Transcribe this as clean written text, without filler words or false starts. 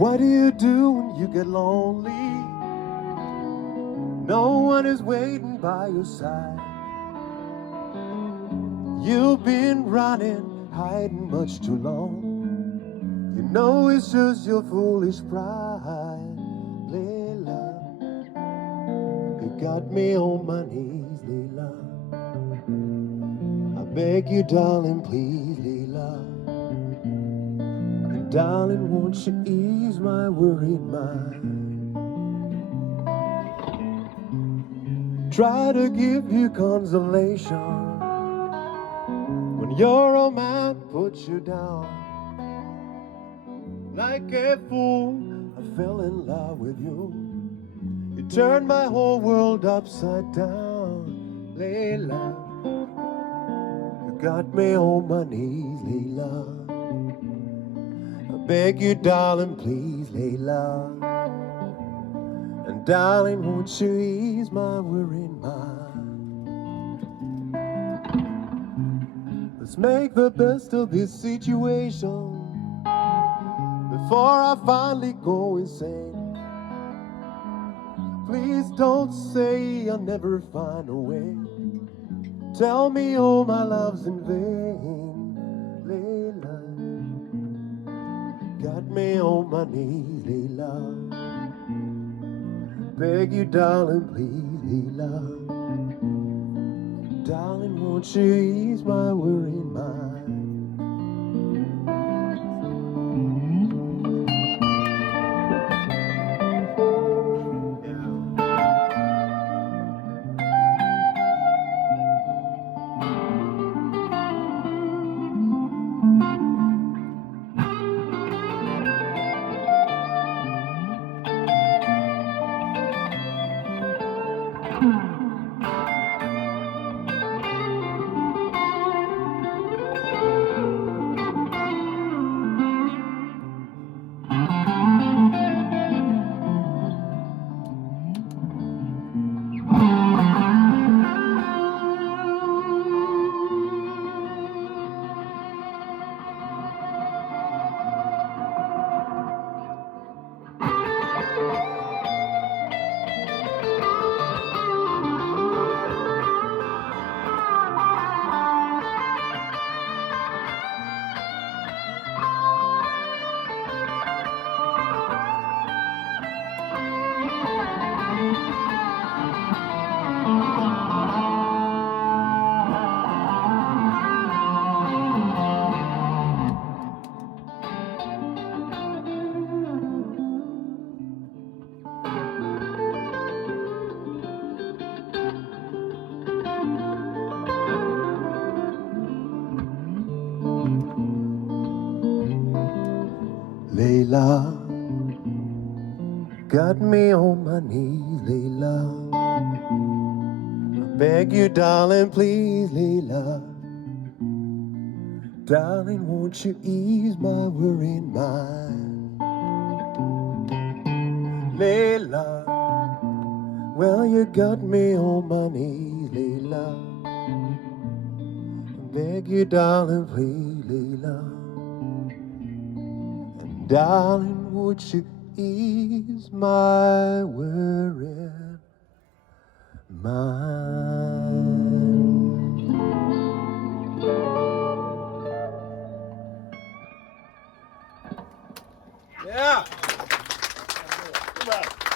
What do you do when you get lonely? No one is waiting by your side. You've been running, hiding much too long. You know it's just your foolish pride, Layla. You got me on my knees, Layla. I beg you, darling, please, Layla. And darling, won't you ease my worried mind? Try to give you consolation when your old man puts you down. Like a fool, I fell in love with you. You turned my whole world upside down, Layla. You got me on my knees, Layla. I beg you, darling, please, Layla. And darling, won't you ease my worried mind? Let's make the best of this situation before I finally go insane. Please don't say I'll never find a way. Tell me all my love's in vain, Layla. Got me on my knees, Layla. Beg you, darling, please, Layla. Darling, won't you ease my worried mind? Layla, got me on my knees, Layla. I beg you, darling, please, Layla. Darling, won't you ease my worried mind? Layla, well, you got me on my knees, Layla. I beg you, darling, please, Layla. Darling, would you ease my worried mind? Yeah. Hyvä.